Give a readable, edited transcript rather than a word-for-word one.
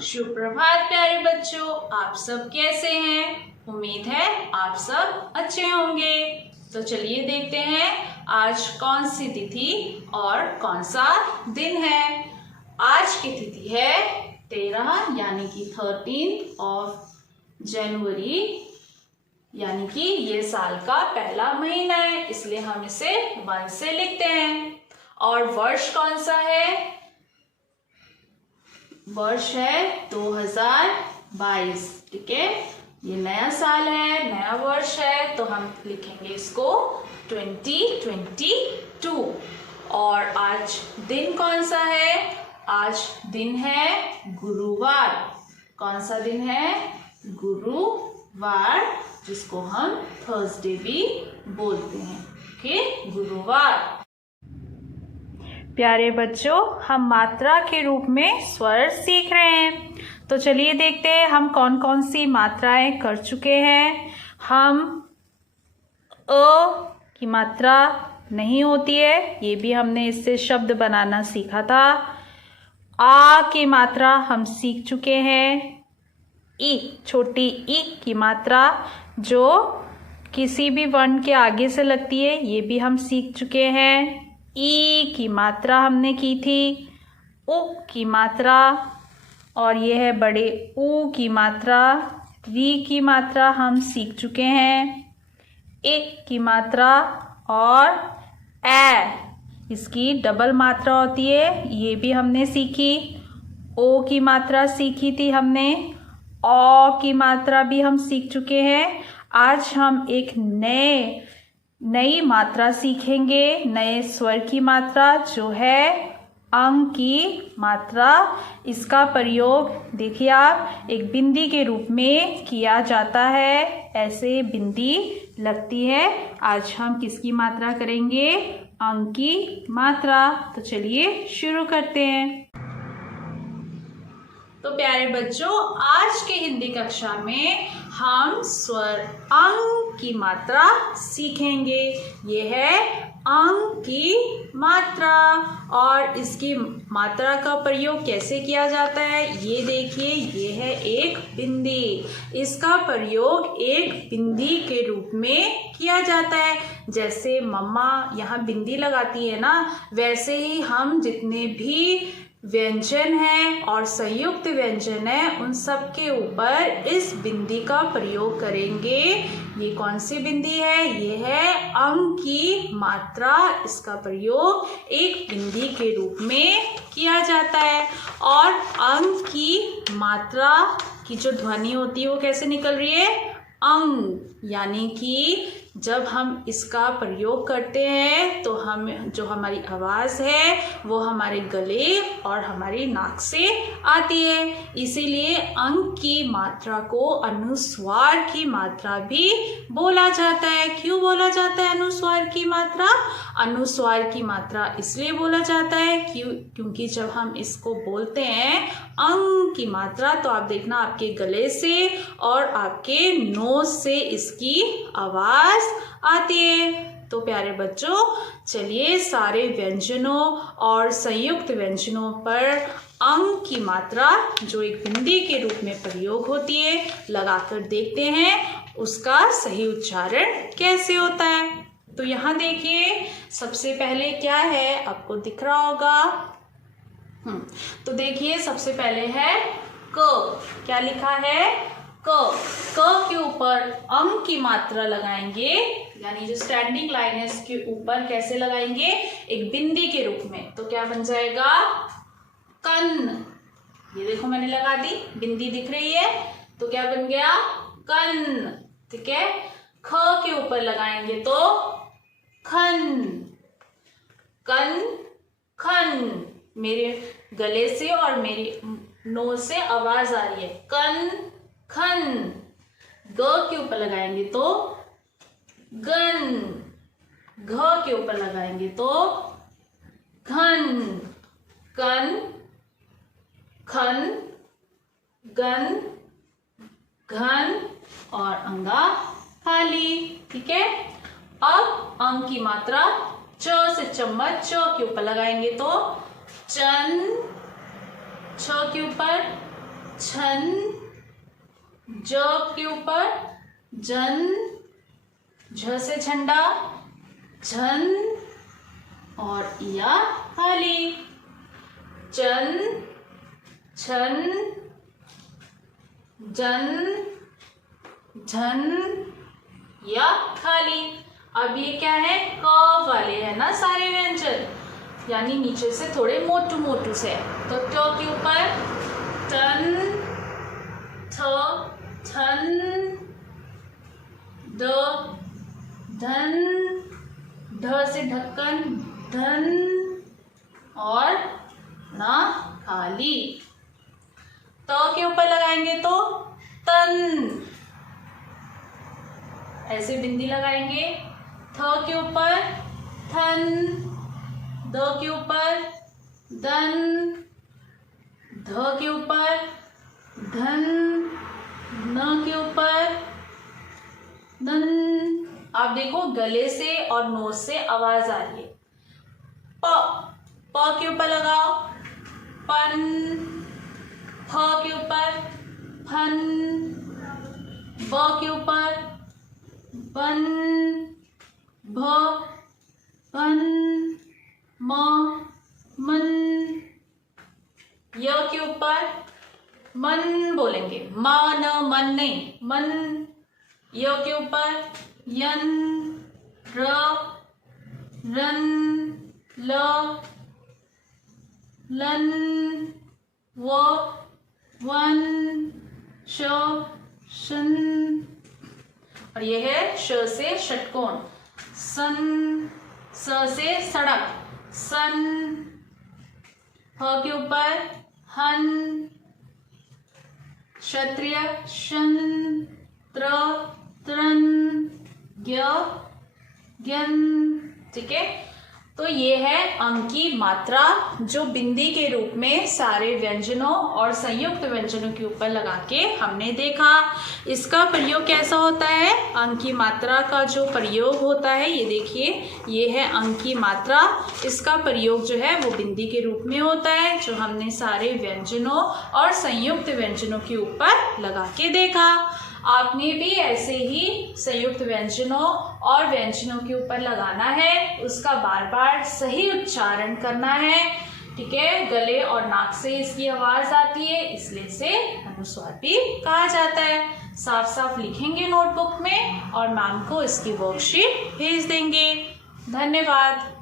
सुप्रभात प्यारे बच्चों, आप सब कैसे हैं? उम्मीद है आप सब अच्छे होंगे। तो चलिए देखते हैं आज कौन सी तिथि और कौन सा दिन है। आज की तिथि है 13 यानी कि 13 जनवरी, यानी कि ये साल का पहला महीना है, इसलिए हम इसे 1 से लिखते हैं। और वर्ष कौन सा है? वर्ष है 2022। ठीक है, ये नया साल है, नया वर्ष है, तो हम लिखेंगे इसको 2022। और आज दिन कौन सा है? आज दिन है गुरुवार। कौन सा दिन है? गुरुवार, जिसको हम थर्सडे भी बोलते हैं। ओके, गुरुवार। प्यारे बच्चों, हम मात्रा के रूप में स्वर सीख रहे हैं, तो चलिए देखते हैं हम कौन कौन सी मात्राएं कर चुके हैं। हम अ की मात्रा नहीं होती है, ये भी हमने इससे शब्द बनाना सीखा था। आ की मात्रा हम सीख चुके हैं। ई, छोटी ई की मात्रा जो किसी भी वर्ण के आगे से लगती है, ये भी हम सीख चुके हैं। ई की मात्रा हमने की थी। उ की मात्रा, और ये है बड़े ऊ की मात्रा। री की मात्रा हम सीख चुके हैं। ए की मात्रा और ए, इसकी डबल मात्रा होती है, ये भी हमने सीखी। ओ की मात्रा सीखी थी हमने। औ की मात्रा भी हम सीख चुके हैं। आज हम एक नई मात्रा सीखेंगे, नए स्वर की मात्रा, जो है अंग की मात्रा। इसका प्रयोग देखिए आप, एक बिंदी के रूप में किया जाता है। ऐसे बिंदी लगती है। आज हम किसकी मात्रा करेंगे? अंग की मात्रा। तो चलिए शुरू करते हैं। तो प्यारे बच्चों, आज के हिंदी कक्षा में हम स्वर अंग की मात्रा सीखेंगे। ये है अंग की मात्रा, और इसकी मात्रा का प्रयोग कैसे किया जाता है ये देखिए। ये है एक बिंदी, इसका प्रयोग एक बिंदी के रूप में किया जाता है। जैसे मम्मा यहाँ बिंदी लगाती है ना, वैसे ही हम जितने भी व्यंजन है और संयुक्त व्यंजन है, उन सब के ऊपर इस बिंदी का प्रयोग करेंगे। ये कौन सी बिंदी है? ये है अंग की मात्रा। इसका प्रयोग एक बिंदी के रूप में किया जाता है। और अंग की मात्रा की जो ध्वनि होती है वो कैसे निकल रही है? अंग, यानी कि जब हम इसका प्रयोग करते हैं तो हम जो हमारी आवाज़ है वो हमारे गले और हमारी नाक से आती है। इसीलिए अंग की मात्रा को अनुस्वार की मात्रा भी बोला जाता है। क्यों बोला जाता है अनुस्वार की मात्रा? अनुस्वार की मात्रा इसलिए बोला जाता है क्योंकि जब हम इसको बोलते हैं अंग की मात्रा, तो आप देखना आपके गले से और आपके नोज से इसकी आवाज़ आती है। तो प्यारे बच्चों, चलिए सारे व्यंजनों और संयुक्त व्यंजनों पर अंग की मात्रा जो एक बिंदी के रूप में प्रयोग होती है, लगाकर देखते हैं उसका सही उच्चारण कैसे होता है। तो यहाँ देखिए, सबसे पहले क्या है, आपको दिख रहा होगा। तो देखिए, सबसे पहले है क। क्या लिखा है? क के ऊपर अंग की मात्रा लगाएंगे, यानी जो स्टैंडिंग लाइन है इसके ऊपर कैसे लगाएंगे? एक बिंदी के रूप में। तो क्या बन जाएगा? कन। ये देखो मैंने लगा दी, बिंदी दिख रही है, तो क्या बन गया? कन। ठीक है, ख के ऊपर लगाएंगे तो खन। कन, खन। मेरे गले से और मेरी नोज से आवाज आ रही है, कन, खन। ग के ऊपर लगाएंगे तो गन। घ के ऊपर लगाएंगे तो घन। कन, खन, गन, घन और अंगा खाली। ठीक है, अब अंग की मात्रा च से चम्मच च के ऊपर लगाएंगे तो चन। छ के ऊपर छन, ज के ऊपर जन, झ से झंडा, झन, और या खाली, चन, छन, जन, झन, या खाली। अब ये क्या है, क वाले है ना सारे व्यंजन, यानी नीचे से थोड़े मोटू मोटू से। तो ट के ऊपर टन, थ, थन, द, धन, ढ से ढक्कन, धन, और ना खाली। त के ऊपर लगाएंगे तो तन, ऐसे बिंदी लगाएंगे। थ के ऊपर थन, द के ऊपर दन, ध के ऊपर धन, न के ऊपर नन। आप देखो गले से और नोज से आवाज आ रही है। प के ऊपर लगाओ पन, फ के ऊपर फन, ब के ऊपर बन, भ, भन, म, मन। य के ऊपर मन बोलेंगे, म न मन नहीं, मन। य के ऊपर यन, र, रन, ल, लन, व, वन, श, शन। और ये है श से षटकोण, सन, स से सड़क, सन। ह के ऊपर हन, क्षत्रिय, शन, त्र, त्रन, ज्ञ, ज्ञन। ठीक है, तो ये है अंक की मात्रा, जो बिंदी के रूप में सारे व्यंजनों और संयुक्त व्यंजनों के ऊपर लगा के हमने देखा। इसका प्रयोग कैसा होता है, अंक की मात्रा का जो प्रयोग होता है, ये देखिए, ये है अंक की मात्रा। इसका प्रयोग जो है वो बिंदी के रूप में होता है, जो हमने सारे व्यंजनों और संयुक्त व्यंजनों के ऊपर लगा के देखा। आपने भी ऐसे ही संयुक्त व्यंजनों और व्यंजनों के ऊपर लगाना है, उसका बार बार सही उच्चारण करना है। ठीक है, गले और नाक से इसकी आवाज आती है, इसलिए इसे अनुस्वार भी कहा जाता है। साफ साफ लिखेंगे नोटबुक में और मैम को इसकी वर्कशीट भेज देंगे। धन्यवाद।